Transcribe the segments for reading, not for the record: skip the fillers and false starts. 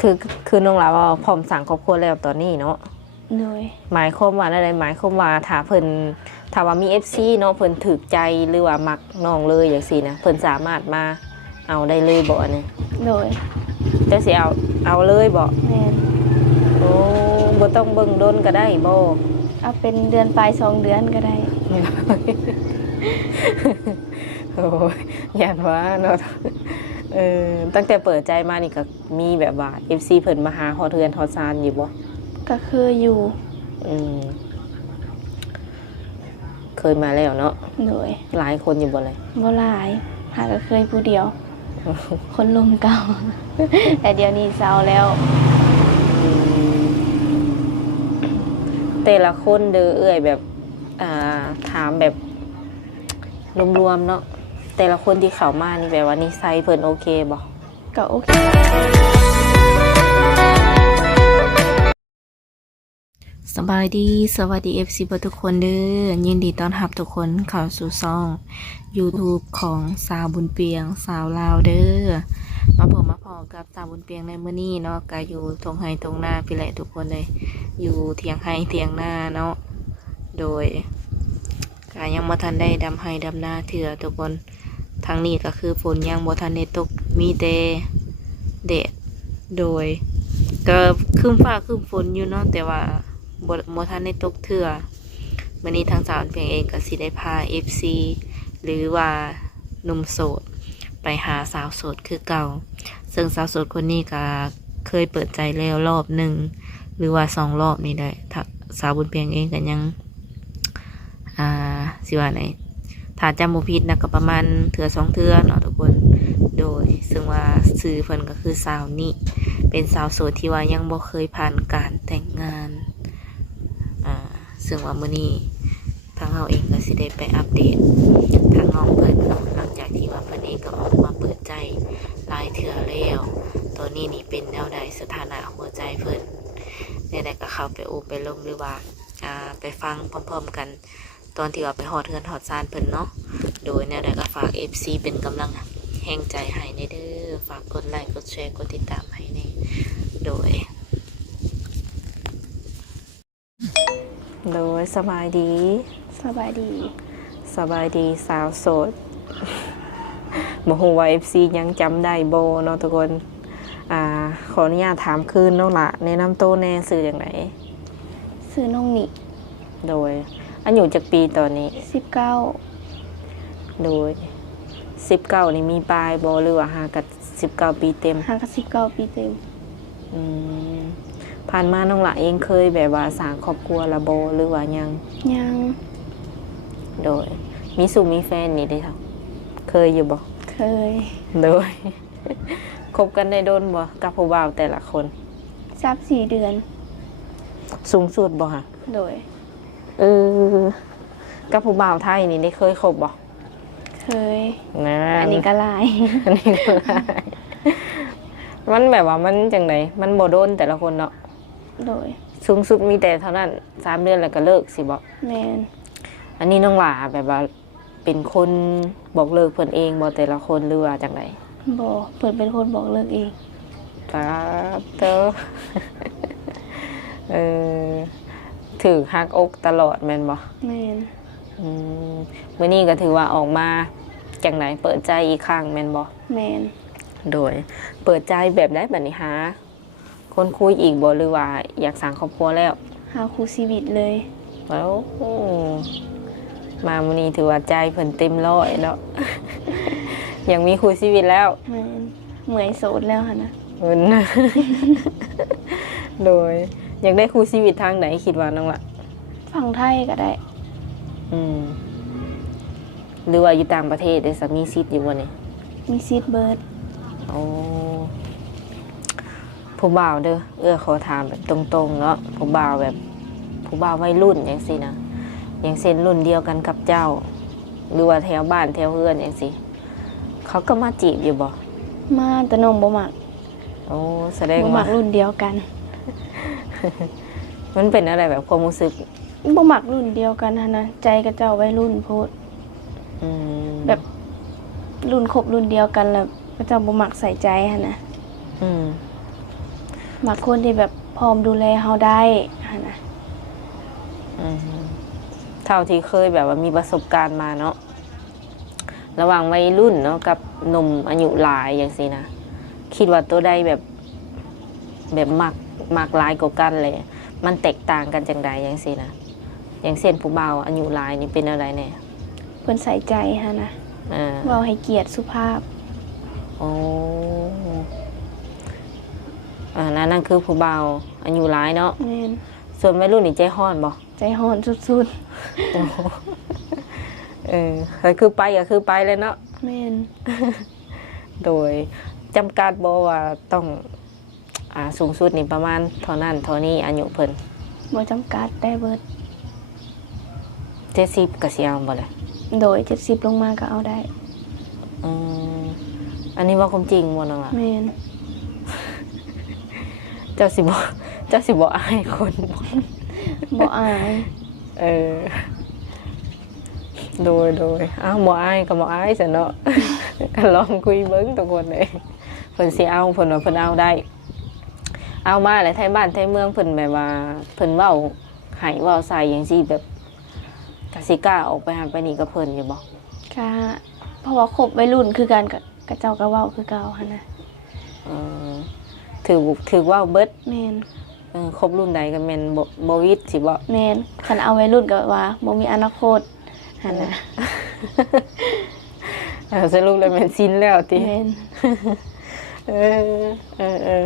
คือคือน้องหลาว่าพร้อมสร้างครอบครัวแล้วตอนนี้เนาะโดยหมายความว่าอะไรหมายความว่าถ้าเพิ่นถ้าว่ามี FC เนาะเพิ่นถูกใจหรือว่ามักน้องเลยอย่างซี่นะเพิ่นสามารถมาเอาได้เลยบ่เนี่ยโดยจะสิเอาเลยบ่แม่นโอ้บ่ต้องเบิ่งดนก็ได้บ่ เอาเป็นเดือนปลาย2 เดือนก็ได้ โอ้ยย่านว่าเนาะตั้งแต่เปิดใจมานี่ก็มีแบบว่า FC เพิ่นมาหาฮอดเรือนฮอดซานอยู่บ่ก็คืออยู่อืมเคยมาแล้วเนาะโดยหลายคนอยู่บ่เลยบ่หลายหาก็เคยผู้เดียว คนลมเก่า แต่เดี๋ยวนี้เศร้าแล้วแต่ละคนเด้อเอื้อยแบบถามแบบรวมๆเนาะแต่ละคนที่เข้ามานี่แบบว่านิสัยเพิ่นโอเคบ่ก็โอเคสบายดีสวัสดี FC เบิดทุกคนเด้อยินดีต้อนรับทุกคนเข้าสู่ช่อง YouTube ของสาวบุญเปียงสาวลาวเด้อมาพอกับสาวบุญเปียงในมื้อนี้เนาะก็อยู่ตรงไห้ตรงหน้าพี่แหละทุกคนเลยอยู่เถียงไห้เถียงหน้าเนาะโดยก็ยังบ่ทันได้ดำไห้ดำหน้าเถื่อทุกคนทางนี้ก็คือฝนยังบ่ทันได้ตกมีแต่แดดโดยก็ครึ้มฟ้าครึ้มฝนอยู่เนาะแต่ว่าบ่ทันได้ตกเถื่อมื้อนี้ทางสาวบุญเปียงเองก็สิได้พา FC หรือว่าหนุ่มโสดไปหาสาวโสดคือเก่าซึ่งสาวโสดคนนี้ก็เคยเปิดใจแล้วรอบหนึ่งหรือว่า2 รอบนี่ได้สาวบุญเพียงเองก็ยังสิว่าไหนถ้าจำบ่ผิดนะก็ประมาณเทื่อ2 เทื่อเนาะทุกคนโดยซึ่งว่าชื่อเพิ่นก็คือสาวนี่เป็นสาวโสดที่ว่ายังบ่เคยผ่านการแต่งงานซึ่งว่ามื้อนี้ทางเราเองก็สิได้ไปอัปเดตทางน้องเพิ่นเนาะหลังจากที่ว่าเพิ่นเองก็ออกมาเปิดใจหลายเทื่อแล้วตอนนี้นี่เป็นแนวใดสถานะหัวใจเพิ่นแนวใดก็เข้าไปโอบไปลงหรือว่าไปฟังพร้อมๆกันตอนที่ว่าไปฮอดเฮือนฮอดซานเพิ่นเนาะโดยแนวใดก็ฝาก FC เป็นกำลังแห่งใจให้ในเด้อฝากกดไลค์กดแชร์กดติดตามให้ในโดยสบายดีสบายดีสาวโสดบ่ฮู้ว่า FC ยังจำได้บ่เนาะทุกคนขออนุญาตถามคืนเนาะล่ะแนะนำตัวแน่ชื่อจังไดซื้อน้องนิโดยอายุจักปีตอนนี้19โดย19นี่มีปลายบ่หรือว่าหากับ19 ปีเต็มหากับ19 ปีเต็มผ่านมาน้องละเองเคยแบบว่าสร้างครอบครัวละบ่หรือว่ายังโดยมีแฟนนี่เด้ค่ะเคยอยู่บ่เคยโดยคบกันได้โดนบ่กับผู้บ่าวแต่ละคน3-4 เดือนสูงสุดบ่ค่ะโดยกับผู้บ่าวไทยนี่ได้เคยคบบ่เคยอันนี้ก็หลายมันแบบว่ามันจังไดมันบ่โดนแต่ละคนเนาะโดยสูงสุดมีแต่เท่านั้น3 เดือนแล้วก็เลิกสิบ่แม่นอันนี้น้องหว่าแบบว่าเป็นคนบอกเลิกเพิ่นเองบ่แต่ละคนหรือว่าจังไดบ่เพิ่นเป็นคนบอกเลิกเองเตอถือฮักอกตลอดแม่นบ่แม่นมื้อนี้ก็ถือว่าออกมาจังไดเปิดใจอีกครั้งแม่นบ่แม่นโดยเปิดใจแบบได้บัดนี้หาคนคุยอีกบ่หรือว่าอยากสร้างครอบครัวแล้วหาคู่ชีวิตเลยแล้วมามื้อนี้ถือว่าใจเพิ่นเต็มร้อยเนาะยังมีคู่ชีวิตแล้วแม่นเหมือนโสดแล้วหั่นนะโดยอยากได้คู่ชีวิตทางไหนคิดว่าน้องละฝั่งไทยก็ได้หรือว่าอยู่ต่างประเทศได้สามีสิทธิ์อยู่บ่นี่มีสิทธิ์เบิดโอ้ผู้บ่าวเด้อขอถามแบบตรงๆเนาะผู้บ่าวแบบผู้บ่าววัยรุ่นจังซี่นะอย่างเช่นรุ่นเดียวกันกับเจ้าหรือว่าแถวบ้านแถวเฮือนจังซี่เขาก็มาจีบอยู่บ่มาแต่น้องบ่มักโอ้แสดงว่าบ่มักรุ่นเดียวกันมันเป็นอะไรแบบความรู้สึกบ่มักรุ่นเดียวกันหั่นนะใจกับเจ้าวัยรุ่นโพดแบบรุ่นคบรุ่นเดียวกันแล้วก็เจ้าบ่มักใส่ใจหั่นนะ มักคนที่แบบพร้อมดูแลเฮาได้หั่นน่ะ อืมเท่าที่เคยแบบว่ามีประสบการณ์มาเนาะระหว่างวัยรุ่นเนาะกับหนุ่มอายุหลายอย่างสินะคิดว่าตัวใดแบบมักหลายกว่ากันเลยมันแตกต่างกันจังใดอย่างสินะอย่างเช่นผู้บ่าวอายุหลายนี่เป็นอะไรเนี่ย เพิ่นใส่ใจหั่นน่ะ อ่า เว้าให้เกียรติสุภาพ โอ้นั่นคือผู้บ่าวอายุหลายเนาะ แม่น ส่วนวัยรุ่นนี่ใจฮ้อนบ่ ใจร้อนสุด โอ้ก็คือไปก็คือไปเลยเนาะ ๆแม่น โดยจำกัดบ่ว่าต้องสูงสุดนี่ประมาณเท่านั้นเท่านี้อายุเพิ่น บ่จำกัดได้เบิด 70ก็สิเอาบ่ล่ะ โดย70ลงมาก็เอาได้ อืมอันนี้ว่าความจริงบ่น้องล่ะ แม่น เจ้าสิบ่อายคนบ่ บ่อาย เออโดยบ่อายก็บ่อายซะเนาะ ก็ลองคุยเบิ่งทุกคนเลยเพิ่นสิเอาเพิ่นว่าเพิ่นเอาได้ เอามาแล้วไทยบ้านไทยเมืองเพิ่นแบบว่าเพิ่นเว้าให้เว้าใส่จังซี่แบบกสิกล้าออกไปหาไปนี่กับเพิ่นอยู่บ่ ก็เพราะว่าคบวัยรุ่นคือกันกับเจ้าก็เว้าคือเก่าหั่นน่ะ เออถือว่าเบิด แม่น ครบรุ่นใดก็แม่นบ่วิทย์สิบ่ แม่นคันเอาวัยรุ่นก็ว่าบ่มีอนาคตหั่นน่ะ สรุปแล้วแม่นสิ้นแล้วติ แม่น เออ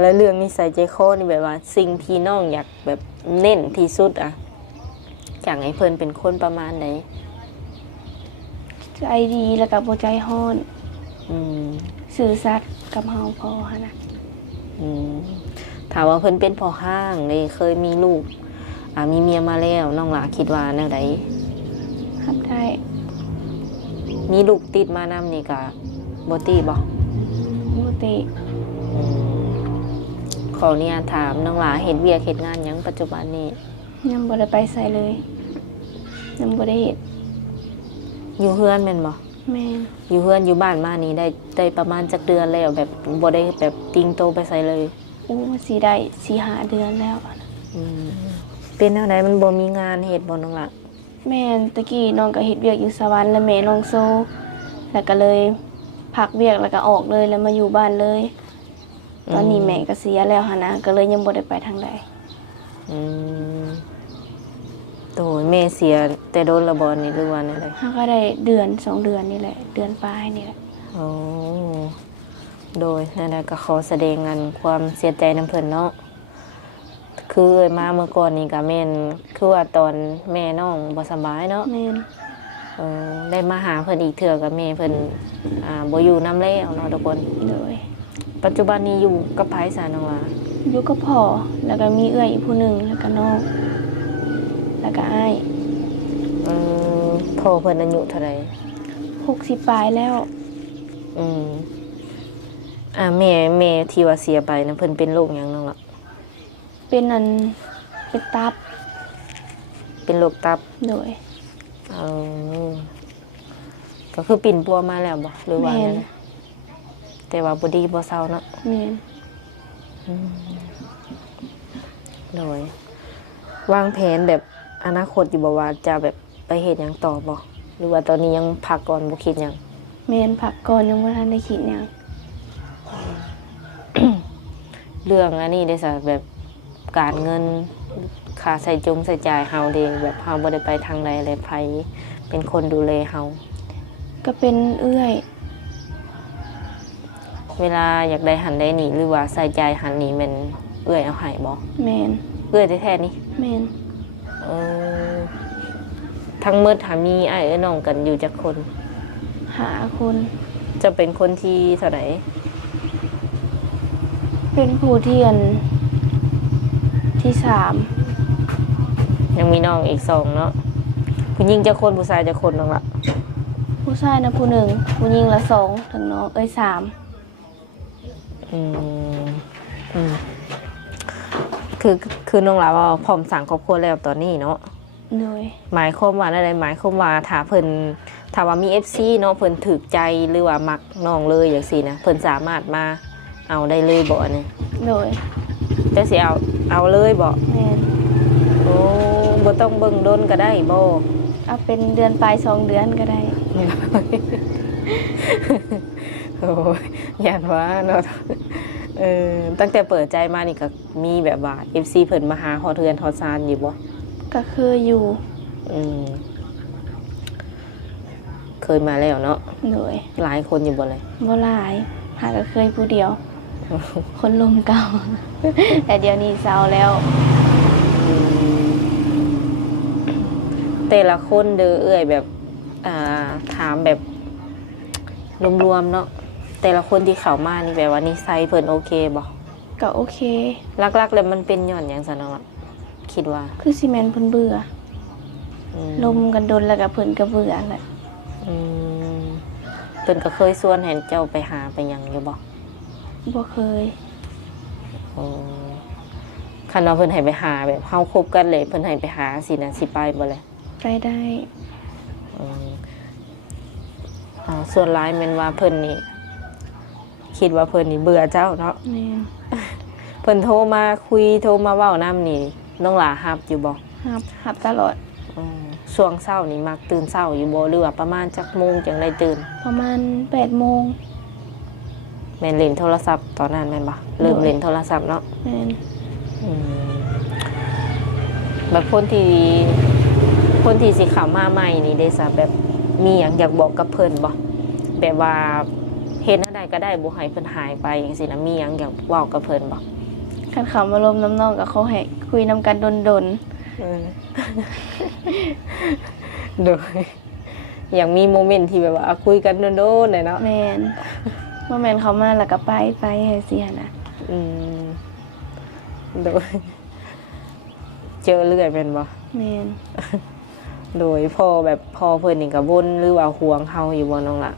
แล้วเรื่องนิสัยใจคอนี่แบบว่า สิ่งที่น้องอยากแบบเน้นที่สุดอยากให้เพิ่นเป็นคนประมาณไหน ใจดีแล้วก็บ่ใจร้อน อืม ซื่อสัตย์กับเฮาพอหั่นน่ะ อืมถามว่าเพิ่นเป็นพ่อห้างเลยเคยมีลูกมีเมียมาแล้วน้องหลาคิดว่าแนวใด รับได้ มีลูกติดมานำนี่ก็บ่ติบ่ บ่ติ อืมขอเนี่ยถามน้องหลาเฮ็ดเวียกเฮ็ดงานหยังปัจจุบันนี้ ยังบ่ได้ไปไสเลยยังบ่ได้เฮ็ด อยู่เฮือนแม่นบ่ แม่น อยู่เฮือนอยู่บ้านมานี่ได้ประมาณจักเดือนแล้วแบบบ่ได้แบบติงโตไปไสเลย มันสิได้4-5 เดือนแล้ว อืมเป็นแนวใดมันบ่มีงานเฮ็ดบ่น้องหลา แม่นตะกี้น้องก็เฮ็ดเวียกอยู่สวรรค์แล้วแม่น้องโซแล้วก็เลยพักเวียกแล้วก็ออกเลยแล้วมาอยู่บ้านเลย ตอนนี้แม่ก็เสียแล้วหั่นนะก็เลยยังบ่ได้ไปทางใด อืมโตแม่เสียแต่โดนละบ่นี่หรือว่าแนวใด เฮาก็ได้เดือน2 เดือนนี่แหละ เดือนปลายนี่แหละ โอ้โดยนั่นแหละก็ขอแสดงงานความเสียใจน้ำเพิ่นเนาะคือเอ่ยมาเมื่อก่อนนี่ก็แม่นคือว่าตอนแม่น้องบ่สบายเนาะ แม่น ได้มาหาเพิ่นอีกเทื่อกับแม่เพิ่นบ่อยู่นำแล้วเนาะทุกคน โดย ปัจจุบันนี้อยู่กับไผซะน้องว่า อยู่กับพ่อแล้วก็มีเอื้อยอีกผู้หนึงแล้วก็น้องแล้วก็อ้าย พ่อเพิ่นอายุเท่าใด 60ปลายแล้ว อืมแม่ที่ว่าเสียไปนะเพิ่นเป็นโรคหยังน้องล่ะ เป็นเป็นตับ เป็นโรคตับ โดย เออก็คือปิ่นปัวมาแล้วบ่หรือว่า แม่น ไงแต่ว่าบ่ดีบ่เศร้าเนาะ แม่น โดยวางแผนแบบอนาคตอยู่บ่ว่าจะแบบไปเฮ็ดหยังต่อบ่หรือว่าตอนนี้ยังพักก่อนบ่คิดหยัง แม่นพักก่อนยังบ่ทันได้คิดหยัง เรื่องอันนี้ได้ซะแบบการเงินค่าใช้จ่ายเฮาเด้แบบเฮาบ่ได้ไปทางใดเลยไผเป็นคนดูแลเฮา ก็เป็นเอื้อย เวลาอยากได้หันได้นี่หรือว่าใส่ใจหันนี่แม่นเอื้อยเอาให้บ่ แม่น เอื้อยแท้ๆนี่ แม่น เออทั้งหมดหามีอ้ายน้องกันอยู่จักคน หาคน จะเป็นคนที่เท่าไหร่ เป็นผู้ที่ที่3 ยังมีน้องอีก2เนาะผู้หญิงจักคนผู้ชายจักคนน้องละ ผู้ชายนะผู้หนึ่งผู้หญิงละ2ถึงน้อง3 อืมอืมคือน้องละว่าพร้อมสร้างครอบครัวแล้วตอนนี้เนาะ โดย หมายความว่าอะไรหมายความว่าถ้าเพิ่นถ้าว่ามี FC เนาะเพิ่นถูกใจหรือว่ามักน้องเลยจังซี่นะเพิ่นสามารถมาเอาได้เลยบ่อันนี้ โดย จะสิเอาเลยบ่ แม่น โอ้บ่ต้องเบิ่งดนก็ได้บ่ เอาเป็นเดือนปลาย2เดือนก็ได้ โอ้ยย่านว่าเนาะตั้งแต่เปิดใจมานี่ก็มีแบบว่า FC เพิ่นมาหาฮอดเทือนฮอดซานอยู่บ่ ก็คืออยู่ อืมเคยมาแล้วเนาะ โดย หลายคนอยู่บ่เลย บ่หลายหาก็เคยผู้เดียว คนลมเก่า แต่เดี๋ยวนี้เศร้าแล้ว แต่ละคนเด้อเอ้ยแบบถามแบบรวมๆเนาะแต่ละคนที่เข้ามานี่แบบว่านิสัยเพิ่นโอเคบ่ ก็โอเค ลักๆแล้วมันเป็นย้อนหยังซะเนาะคิดว่า คือซีเมนต์เพิ่นเบื่อ อืม ลมกันดนแล้วก็เพิ่นก็เบื่อแหละ อืมเพิ่นก็เคยชวนให้เจ้าไปหาไปหยังอยู่บ่ บ่เคย อ๋อคันว่าเพิ่นให้ไปหาแบบเฮาคบกันเลยเพิ่นให้ไปหาสินะสิไปบ่เลย ไปได้ อืมส่วนหลายแม่นว่าเพิ่นนี่คิดว่าเพิ่นนี่เบื่อเจ้าเนาะ แม่น เพิ่นโทรมาคุยโทรมาเว้านำนี่น้องหลารับอยู่บ่ หับตลอด ช่วงเช้านี่มักตื่นเช้าอยู่บ่หรือว่าประมาณจักโมงจังได้ตื่น ประมาณ8 โมง แม่นเล่นโทรศัพท์ตอนนั้นแม่นบ่เริ่มเล่นโทรศัพท์เนาะ แม่น อืมแบบคนที่สิเข้ามาใหม่นี่ได้ซะแบบมีหยังอยากบอกกับเพิ่นบ่แบบว่าเฮ็ดจั่งใดก็ได้บ่ให้เพิ่นหายไปจังซี่นะมีหยังอยากเว้ากับเพิ่นบ่ คันเขามาลมน้ำนองกับเขาให้คุยนำกันดน โดยอยากมีโมเมนต์ที่แบบว่าคุยกันโดนๆหน่อยเนาะ ๆแม่นบ่แม่นเขามาแล้วก็ไปจังซี่หั่นน่ะ อืมโดยเจอเรื่อยเป็นบ่ แม่น โดยพ่อแบบพ่อเพิ่นนี่ก็บ่นหรือว่าห่วงเฮาอยู่บ่น้องล่ะ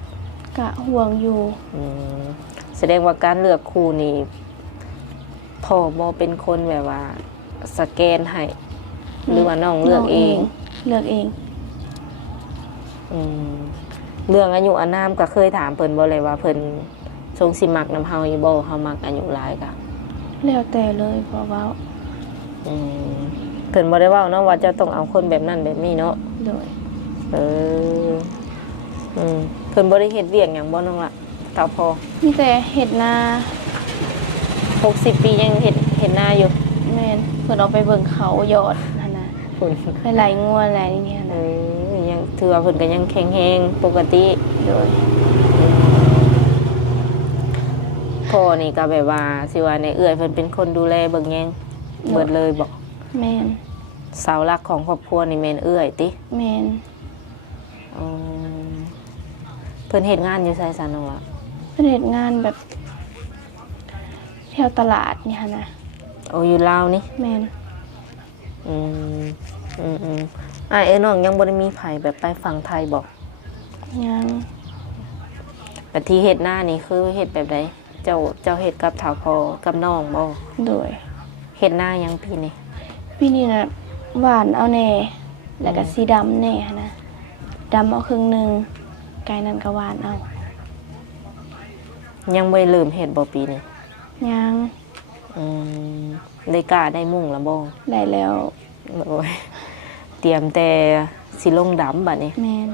ก็ห่วงอยู่ อืมแสดงว่าการเลือกคู่นี่พ่อบ่เป็นคนแบบว่าสแกนให้หรือว่าน้องเลือกเอง เลือกเอง อืมเรื่องอายุอานามก็เคยถามเพิ่นบ่เลยว่าเพิ่นทรงสิมักนำเฮาอยู่บ่เฮามักอายุหลายกะ แล้วแต่เลยเพราะว่า อืมเพิ่นบ่ได้เว้าเนาะว่าจะต้องเอาคนแบบนั้นแบบนี้เนาะ โดย เออเพิ่นบ่ได้เฮ็ดเวียกหยังบ่น้องล่ะเท่าพอ มีแต่เฮ็ดนา 60 ปียังเฮ็ดนาอยู่ แม่นเพิ่นเอาไปเบิ่งเขายอดหั่นน่ะ เพิ่น ไปไล่งัวไล่นี่หั่น เอ น่ะ ยังถือว่าเพิ่นก็ยังแข็งแรงปกติ โดย พ่อนี่ก็แบบว่าสิว่าในเอื้อยเพิ่นเป็นคนดูแลเบิ่งแยงเบิดเลยบ่ แม่น เสาหลักของครอบครัวนี่แม่นเอื้อยติ แม่น อืมเพิ่นเฮ็ดงานอยู่ไสซะน้องล่ะ เพิ่นเฮ็ดงานแบบแถวตลาดนี่หั่นน่ะ โอ้อยู่ลาวนี่ แม่น อืมอ้ายน้องยังบ่ได้มีไผแบบไปฝั่งไทยบ่ ยัง แต่ที่เฮ็ดหน้านี่คือเฮ็ดแบบใดเจ้าเฮ็ดกับถาวพอกับน้องบ่ โดย เฮ็ดหน้ายังปีนี้ พี่นี่น่ะหวานเอาแน่แล้วก็สีดำแน่หั่นน่ะดำเอาครึ่งหนึงไก่นั่นก็หวานเอา ยังบ่ได้เริ่มเฮ็ดบ่ปีนี้ ยัง อืมได้กล้าได้มุ่งแล้วบ่ ได้แล้ว โอ้ยเตรียมแต่สิลงดำบัดนี้ แม่น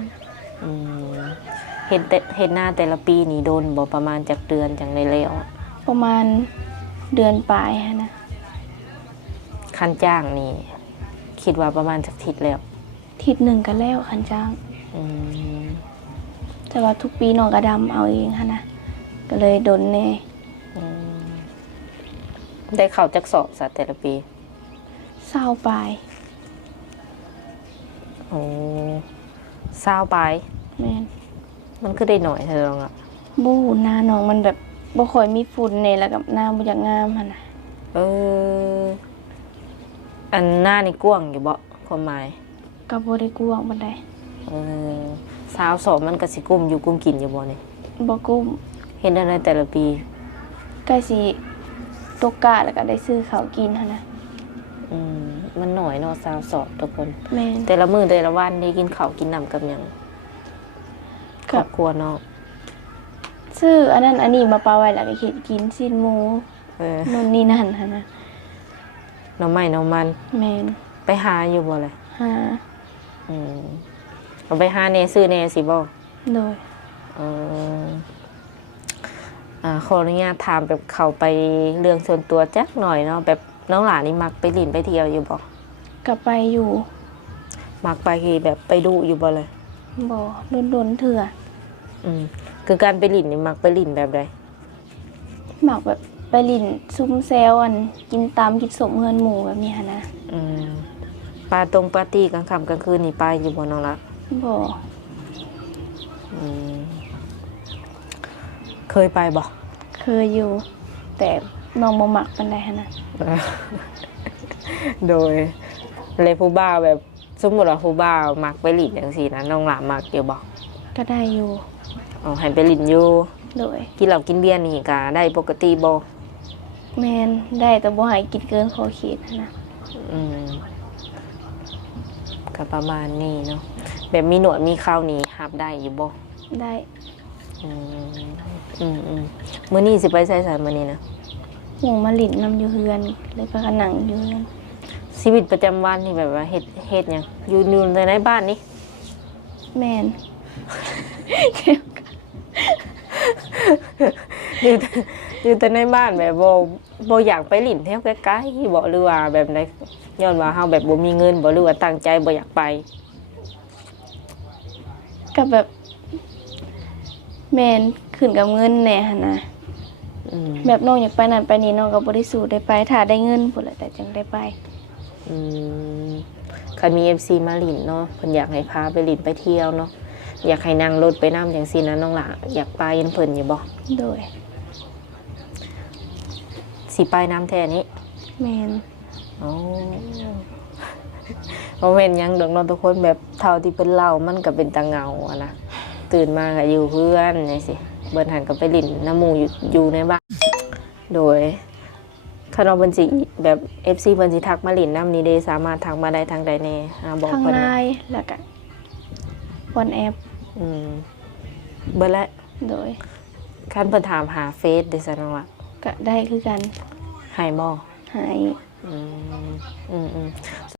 อืมเฮ็ดหน้าแต่ละปีนี่โดนบ่ประมาณจักเดือนจังได้แล้ว ประมาณเดือนปลายหั่นน่ะ คันจ้างนี่ คิดว่าประมาณจักทิศแล้ว ทิศหนึ่งก็แล้วคันจ้าง อืม แต่ว่าทุกปีน้องก็ดำเอาเองหั่นน่ะก็เลยดนแน่ อืมได้เข้าจักสอบซะแต่ละปี เศร้าปลาย โอ้20ปลาย แม่น มันคือได้หน่อยเธอลองอ่ะ บูหน้าน้องมันแบบบ่ค่อยมีฝุ่นแน่แล้วกับหน้าบ่อยากงามหั่นน่ะ เออ อันหน้านี่กว้างอยู่บ่ความหมาย ก็บ่ได้กว้างปานใด เออสาวสอบมันก็สิกุ้มอยู่กุ้มกินอยู่บ่นี่ บ่กุ้ม เห็นได้ในแต่ละปี ใกล้สิตกกะแล้วก็ได้ซื้อข้าวกินหั่นน่ะ มันหน่อยเนาะสาวสอบทุกคน แม่น แต่ละมื้อแต่ละวันได้กินข้าวกินน้ำกับหยังครอบครัวเนาะ ซื้ออันนั้นอันนี้มาปาไว้แล้วก็เฮ็ดกินสิ้นหมู นู่นนี่นั่นหั่นนะ หน่อไม้หน่อมัน แม่น ไปหาอยู่บ่เลย หา เอาไปหาแน่ซื้อแน่สิบ่ โดย เออขออนุญาตถามแบบเข้าไปเรื่องส่วนตัวจักหน่อยเนาะแบบน้องหลานนี่มักไปหลินไปเที่ยวอยู่บ่ ก็ไปอยู่ มักไปแบบไปดูอยู่บ่เลย บ่โดนๆเถื่อ คือการไปหลินนี่มักไปหลินแบบใด หมักแบบไปลิ้นซุ่มแซวอันกินตามกินสมเฮือนหมู่แบบนี้หั่นนะ ปาปาร์ตี้กลางค่ำกลางคืนนี่ไปอยู่บ่น้องละ บ่ เคยไปบ่ เคยอยู่ แต่น้องบ่มักปานใดหั่นนะ โดยเลยผู้บ่าวแบบสมมติว่าผู้บ่าวมักไปหลินอย่างสี่นะน้องหลานมักอยู่บ่ ก็ได้อยู่ ให้ไปหลินอยู่ โดย กินเหล้ากินเบียร์นี่ก็ได้ปกติบ่ แม่นได้แต่บ่ให้กินเกินขอบเขตหั่นนะ ก็ประมาณนี้เนาะแบบมีหนวดมีข้าวนี่รับได้อยู่บ่ ได้ มื้อนี้สิไปไสๆมื้อนี้นะ หมู่มาลิ้นนำอยู่เฮือนแล้วก็หนังอยู่เฮือน ชีวิตประจำวันนี่แบบว่าเฮ็ดหยังอยู่ในบ้านนี่ แม่น อยู่แต่ในบ้านแบบบ่อยากไปหลินแถวใกล้ๆบ่หรือว่าแบบใดย้อนว่าเฮาแบบบ่มีเงินบ่หรือว่าตั้งใจบ่อยากไป ก็แบบแม่นขึ้นกับเงินแหน่หั่นนะแบบน้องอยากไปนั่นไปนี่น้องก็บ่ได้สู้ได้ไปถ้าได้เงินพุ่นแหละแต่จังได้ไป คันมี FC มาหลินเนาะเพิ่นอยากให้พาไปหลินไปเที่ยวเนาะอยากให้นั่งรถไปนำจังซี่นะน้องหล่ะอยากไปนำเพิ่นอยู่บ่ โดย สิไปน้ำแท้นี้ แม่น อ๋อบ่แม่นหยังดอกเนาะทุกคนแบบเท่าที่เพิ่นเล่ามันก็เป็นตาเหงาอะนะตื่นมาก็อยู่เพื่อนจังซี่เบิ่นหันก็ไปหลินน้ำหมู่อยู่ในบ้านโดยถ้าเราเพิ่นสิแบบ FC เพิ่นสิทักมาหลินน้ำนี้เด้สามารถทักมาได้ทางใดแน่บอก ทาง เพิ่น ไล นะ น์แล้วก็วันแอป เบิ่นแล้ว โดย คันเพิ่นถามหาเฟซเด้ซั่นว่า ก็ได้คือกัน ให้บ่ หาย อืม